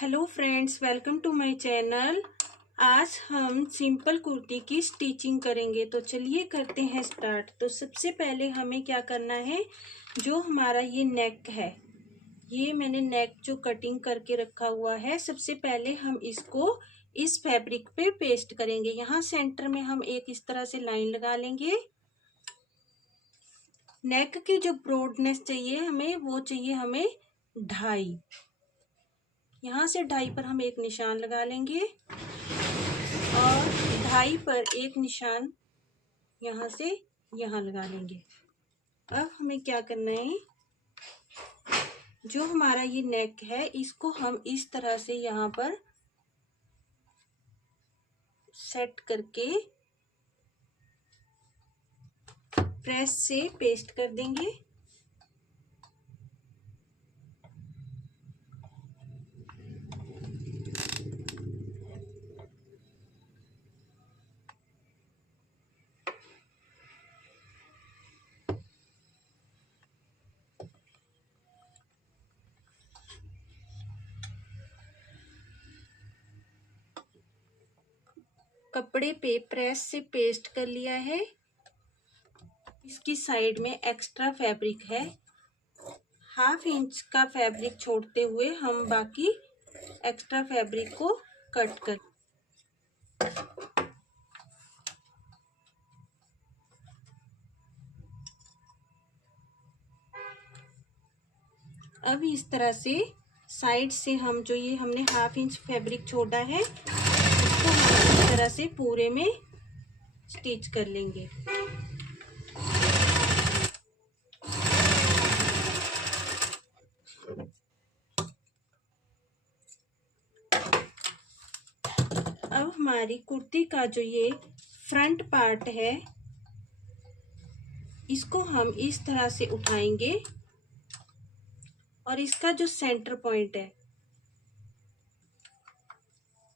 Hello friends, welcome to my channel. आज हम simple kurti की स्टिचिंग करेंगे, तो चलिए करते हैं स्टार्ट। तो सबसे पहले हमें क्या करना है, जो हमारा ये नेक है, ये मैंने नेक जो कटिंग करके रखा हुआ है, सबसे पहले हम इसको इस फैब्रिक पे पेस्ट करेंगे। यहाँ सेंटर में हम एक इस तरह से लाइन लगा लेंगे। नेक की जो ब्रॉडनेस चाहिए हमें, वो चाहिए हमें 2.5। यहाँ से 2.5 पर हम एक निशान लगा लेंगे और 2.5 पर एक निशान यहाँ से यहाँ लगा लेंगे। अब हमें क्या करना है, जो हमारा ये नेक है इसको हम इस तरह से यहाँ पर सेट करके प्रेस से पेस्ट कर देंगे। कपड़े पे प्रेस से पेस्ट कर लिया है। इसकी साइड में एक्स्ट्रा फैब्रिक है, 1/2 इंच का फैब्रिक छोड़ते हुए हम बाकी एक्स्ट्रा फैब्रिक को कट कर। अब इस तरह से साइड से हम जो ये हमने 1/2 इंच फैब्रिक छोड़ा है, इसको हम इस तरह से पूरे में स्टिच कर लेंगे। अब हमारी कुर्ती का जो ये फ्रंट पार्ट है, इसको हम इस तरह से उठाएंगे और इसका जो सेंटर पॉइंट है,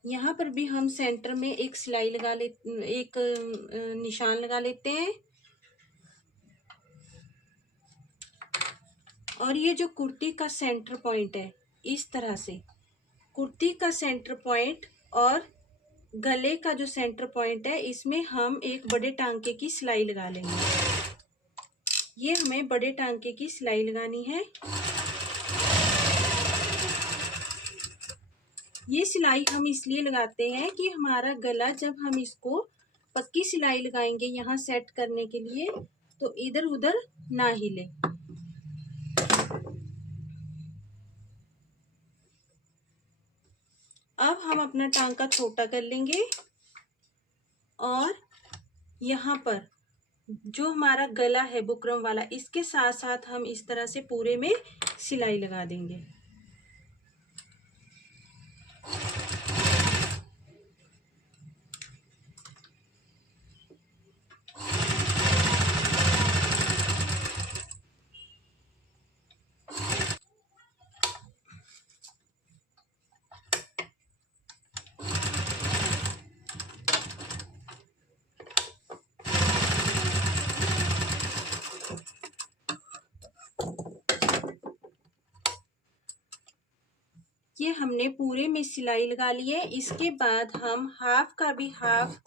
यहाँ पर भी हम सेंटर में एक सिलाई लगा ले, एक निशान लगा लेते हैं। और ये जो कुर्ती का सेंटर पॉइंट है, इस तरह से कुर्ती का सेंटर पॉइंट और गले का जो सेंटर पॉइंट है, इसमें हम एक बड़े टांके की सिलाई लगा लेंगे। ये हमें बड़े टांके की सिलाई लगानी है। ये सिलाई हम इसलिए लगाते हैं कि हमारा गला जब हम इसको पक्की सिलाई लगाएंगे यहाँ सेट करने के लिए, तो इधर उधर ना हिले। अब हम अपना टांका छोटा कर लेंगे और यहाँ पर जो हमारा गला है बुकरम वाला, इसके साथ साथ हम इस तरह से पूरे में सिलाई लगा देंगे। ये हमने पूरे में सिलाई लगा ली है। इसके बाद हम हाफ का भी हाफ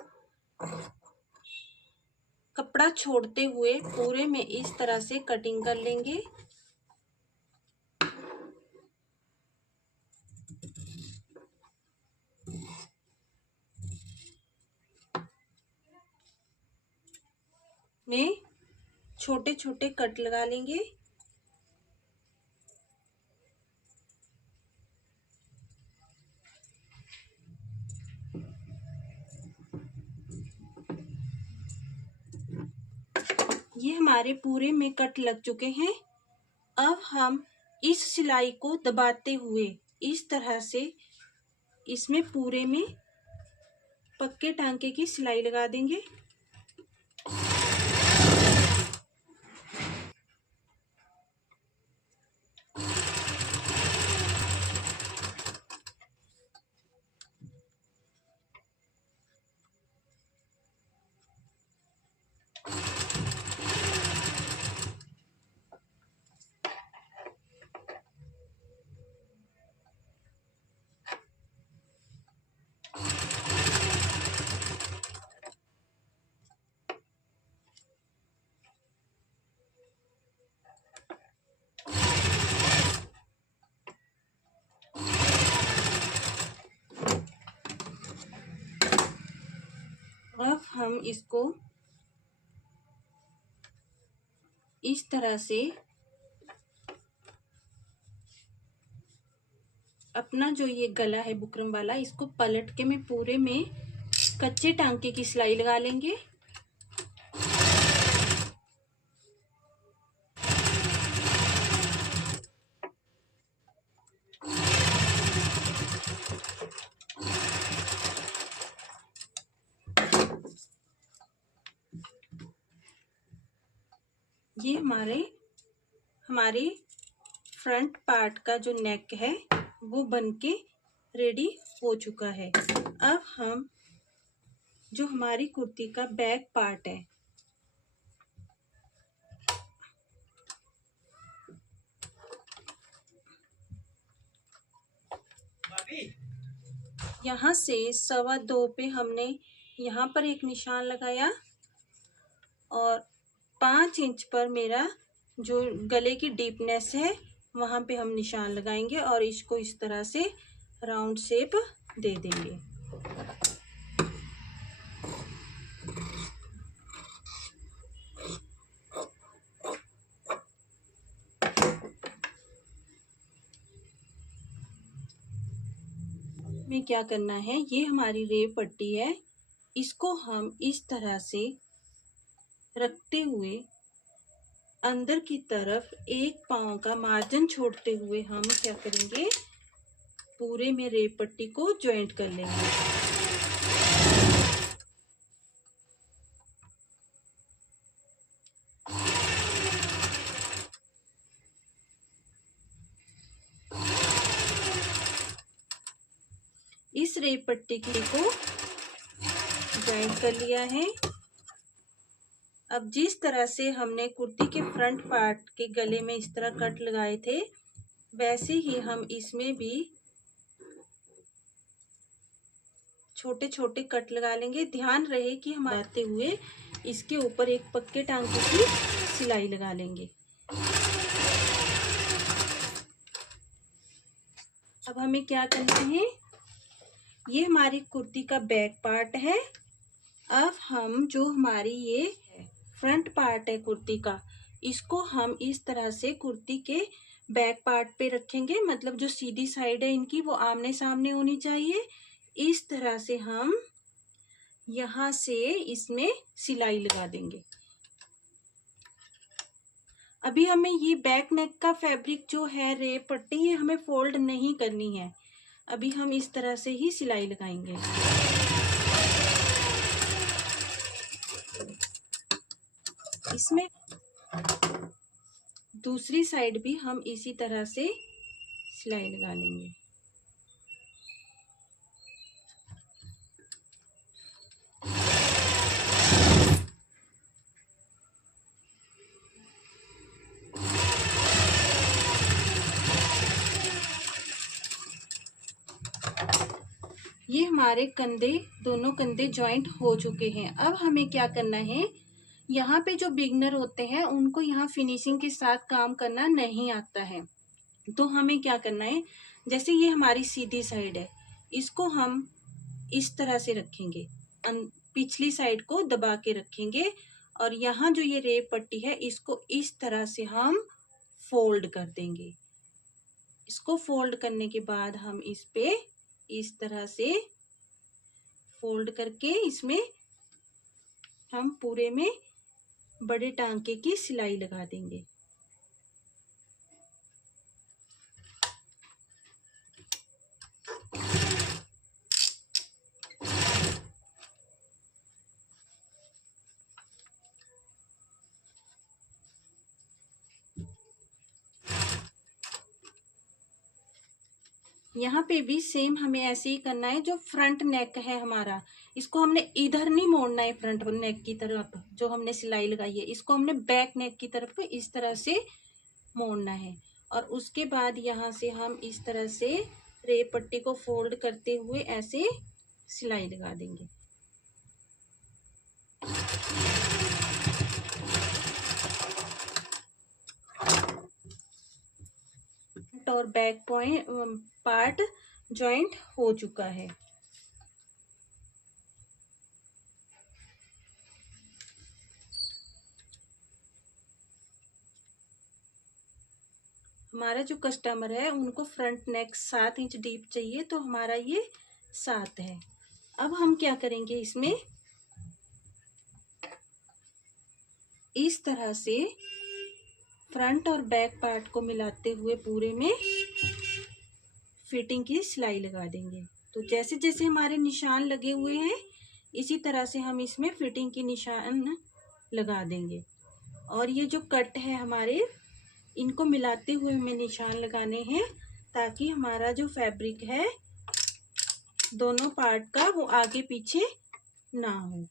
कपड़ा छोड़ते हुए पूरे में इस तरह से कटिंग कर लेंगे। में छोटे छोटे कट लगा लेंगे। ये हमारे पूरे में कट लग चुके हैं। अब हम इस सिलाई को दबाते हुए इस तरह से इसमें पूरे में पक्के टांके की सिलाई लगा देंगे। हम इसको इस तरह से अपना जो ये गला है बुकरम वाला, इसको पलट के मैं पूरे में कच्चे टांके की सिलाई लगा लेंगे। ये हमारे फ्रंट पार्ट का जो नेक है वो बनके रेडी हो चुका है। अब हम जो हमारी कुर्ती का बैक पार्ट है, यहाँ से 2.25 पे हमने यहाँ पर एक निशान लगाया और 5 इंच पर मेरा जो गले की डीपनेस है वहाँ पे हम निशान लगाएंगे और इसको इस तरह से राउंड शेप दे देंगे। में क्या करना है, ये हमारी रेव पट्टी है, इसको हम इस तरह से रखते हुए अंदर की तरफ एक पाँव का मार्जिन छोड़ते हुए हम क्या करेंगे, पूरे में रेव पट्टी को ज्वाइंट कर लेंगे। इस रेव पट्टी को ज्वाइंट कर लिया है। अब जिस तरह से हमने कुर्ती के फ्रंट पार्ट के गले में इस तरह कट लगाए थे, वैसे ही हम इसमें भी छोटे छोटे कट लगा लेंगे। ध्यान रहे कि हम आते हुए इसके ऊपर एक पक्के टांके की सिलाई लगा लेंगे। अब हमें क्या करना है, ये हमारी कुर्ती का बैक पार्ट है। अब हम जो हमारी ये फ्रंट पार्ट है कुर्ती का, इसको हम इस तरह से कुर्ती के बैक पार्ट पे रखेंगे। मतलब जो सीधी साइड है इनकी वो आमने सामने होनी चाहिए। इस तरह से हम यहाँ से इसमें सिलाई लगा देंगे। अभी हमें ये बैक नेक का फैब्रिक जो है रेव पट्टी, ये हमें फोल्ड नहीं करनी है। अभी हम इस तरह से ही सिलाई लगाएंगे। इसमें दूसरी साइड भी हम इसी तरह से सिलाई लगा लेंगे। ये हमारे कंधे, दोनों कंधे ज्वाइंट हो चुके हैं। अब हमें क्या करना है, यहाँ पे जो बिगनर होते हैं उनको यहाँ फिनिशिंग के साथ काम करना नहीं आता है। तो हमें क्या करना है, जैसे ये हमारी सीधी साइड है, इसको हम इस तरह से रखेंगे, पिछली साइड को दबा के रखेंगे और यहाँ जो ये रेव पट्टी है इसको इस तरह से हम फोल्ड कर देंगे। इसको फोल्ड करने के बाद हम इस पे इस तरह से फोल्ड करके इसमें हम पूरे में बड़े टांके की सिलाई लगा देंगे। यहाँ पे भी सेम हमें ऐसे ही करना है। जो फ्रंट नेक है हमारा, इसको हमने इधर नहीं मोड़ना है, फ्रंट नेक की तरफ जो हमने सिलाई लगाई है इसको हमने बैक नेक की तरफ इस तरह से मोड़ना है। और उसके बाद यहाँ से हम इस तरह से रेव पट्टी को फोल्ड करते हुए ऐसे सिलाई लगा देंगे। और बैक पॉइंट पार्ट ज्वाइंट हो चुका है। हमारा जो कस्टमर है उनको फ्रंट नेक 7 इंच डीप चाहिए, तो हमारा ये 7 है। अब हम क्या करेंगे, इसमें इस तरह से फ्रंट और बैक पार्ट को मिलाते हुए पूरे में फिटिंग की सिलाई लगा देंगे। तो जैसे जैसे हमारे निशान लगे हुए हैं इसी तरह से हम इसमें फिटिंग की निशान लगा देंगे। और ये जो कट है हमारे, इनको मिलाते हुए हमें निशान लगाने हैं ताकि हमारा जो फैब्रिक है दोनों पार्ट का वो आगे पीछे ना हो।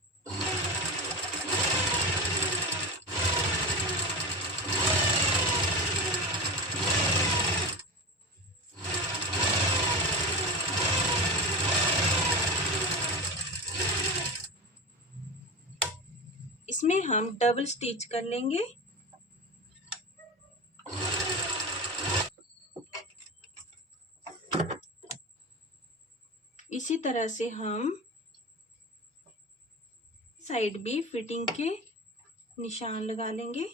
इसमें हम डबल स्टिच कर लेंगे। इसी तरह से हम साइड भी फिटिंग के निशान लगा लेंगे।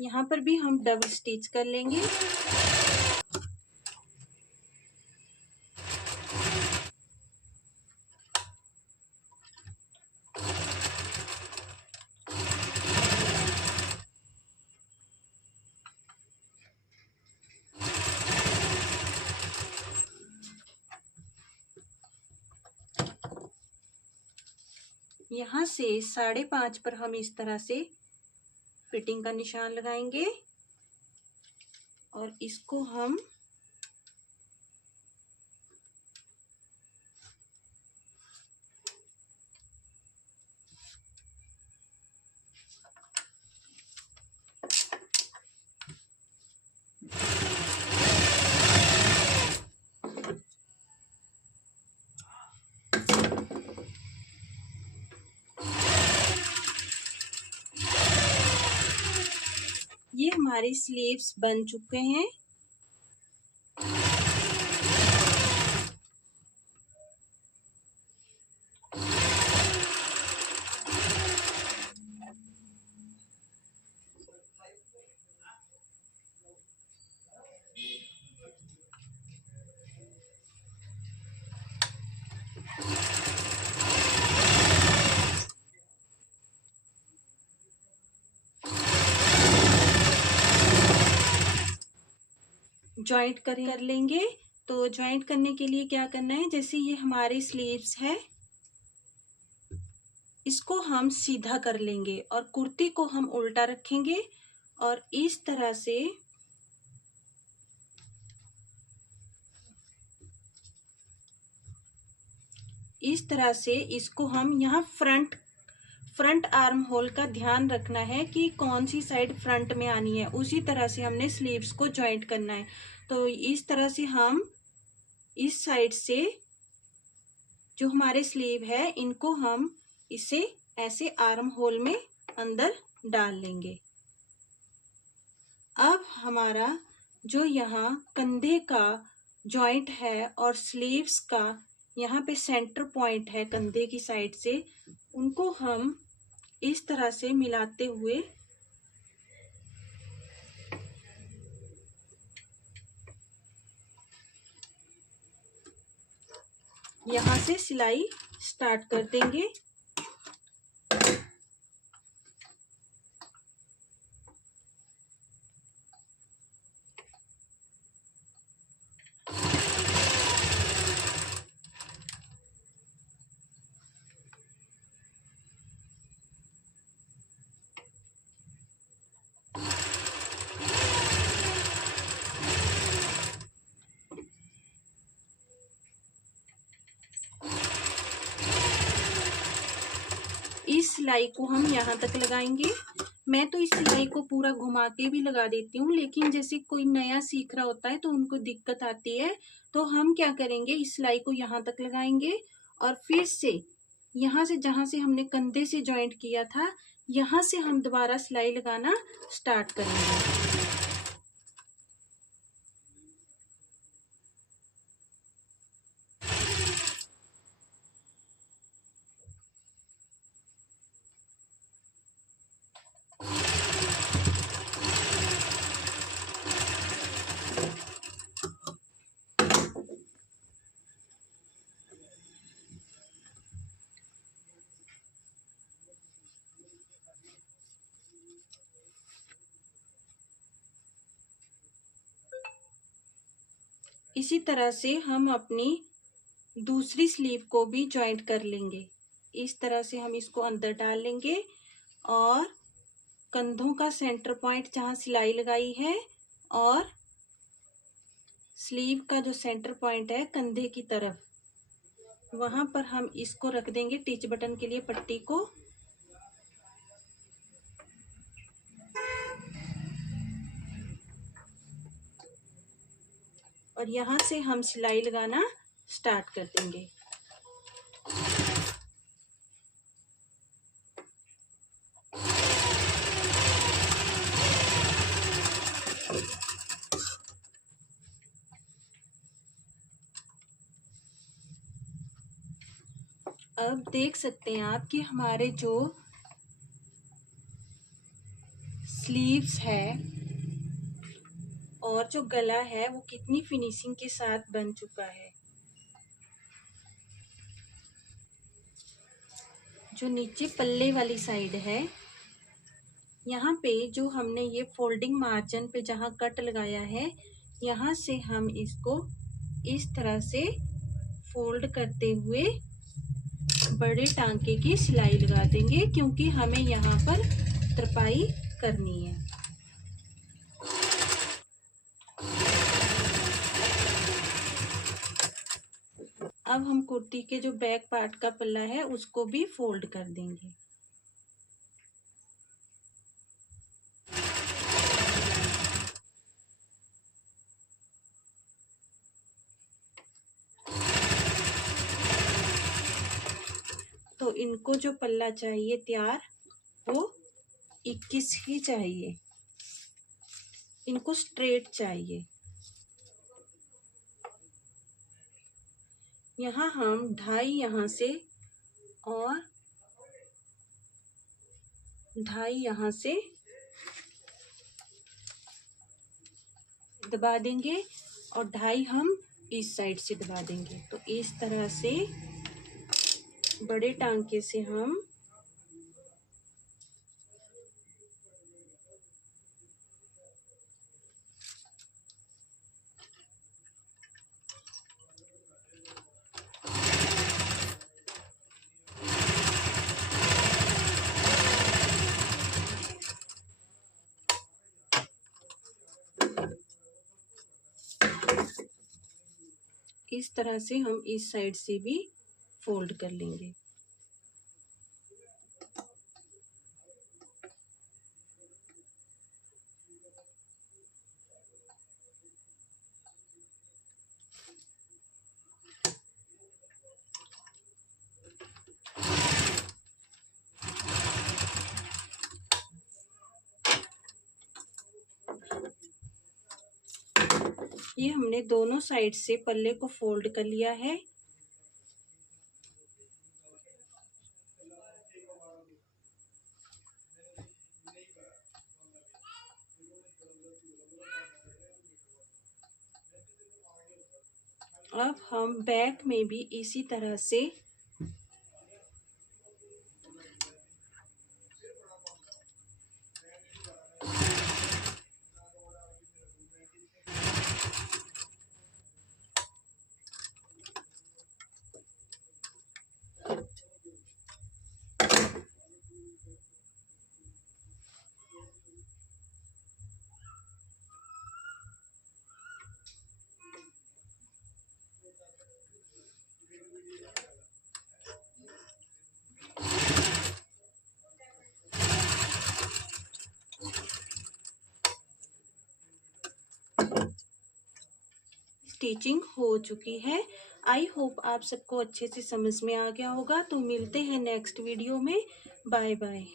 यहाँ पर भी हम डबल स्टिच कर लेंगे। यहाँ से 5.5 पर हम इस तरह से फिटिंग का निशान लगाएंगे और इसको हम ये हमारी स्लीव्स बन चुके हैं। जॉइंट कर लेंगे। तो जॉइंट करने के लिए क्या करना है, जैसे ये हमारी स्लीव्स है इसको हम सीधा कर लेंगे और कुर्ती को हम उल्टा रखेंगे और इस तरह से इसको हम यहाँ फ्रंट आर्म होल का ध्यान रखना है कि कौन सी साइड फ्रंट में आनी है, उसी तरह से हमने स्लीव्स को जॉइंट करना है। तो इस तरह से हम इस साइड से जो हमारे स्लीव है इनको हम इसे ऐसे आर्म होल में अंदर डाल लेंगे। अब हमारा जो यहाँ कंधे का जॉइंट है और स्लीव्स का यहाँ पे सेंटर पॉइंट है कंधे की साइड से, उनको हम इस तरह से मिलाते हुए यहाँ से सिलाई स्टार्ट कर देंगे। इस सिलाई को हम यहाँ तक लगाएंगे मैं तो इस सिलाई को पूरा घुमा के भी लगा देती हूँ, लेकिन जैसे कोई नया सीख रहा होता है तो उनको दिक्कत आती है। तो हम क्या करेंगे, इस सिलाई को यहाँ तक लगाएंगे और फिर से यहाँ से जहाँ से हमने कंधे से जॉइंट किया था, यहाँ से हम दोबारा सिलाई लगाना स्टार्ट करेंगे। इसी तरह से हम अपनी दूसरी स्लीव को भी जॉइंट कर लेंगे। इस तरह से हम इसको अंदर डाल लेंगे और कंधों का सेंटर पॉइंट जहाँ सिलाई लगाई है और स्लीव का जो सेंटर पॉइंट है कंधे की तरफ, वहां पर हम इसको रख देंगे टिच बटन के लिए पट्टी को। और यहाँ से हम सिलाई लगाना स्टार्ट कर देंगे। अब देख सकते हैं आप कि हमारे जो स्लीव्स है और जो गला है वो कितनी फिनिशिंग के साथ बन चुका है। जो नीचे पल्ले वाली साइड है, यहाँ पे जो हमने ये फोल्डिंग मार्जिन पे जहाँ कट लगाया है, यहाँ से हम इसको इस तरह से फोल्ड करते हुए बड़े टांके की सिलाई लगा देंगे, क्योंकि हमें यहाँ पर तरपाई करनी है। अब हम कुर्ती के जो बैक पार्ट का पल्ला है उसको भी फोल्ड कर देंगे। तो इनको जो पल्ला चाहिए तैयार, वो 21 ही चाहिए, इनको स्ट्रेट चाहिए। यहाँ हम 2.5 यहाँ से और 2.5 यहाँ से दबा देंगे और 2.5 हम इस साइड से दबा देंगे। तो इस तरह से बड़े टांके से हम इस तरह से हम इस साइड से भी फोल्ड कर लेंगे। ये हमने दोनों साइड से पल्ले को फोल्ड कर लिया है। अब हम बैक में भी इसी तरह से स्टिचिंग हो चुकी है। आई होप आप सबको अच्छे से समझ में आ गया होगा। तो मिलते हैं नेक्स्ट वीडियो में। Bye bye.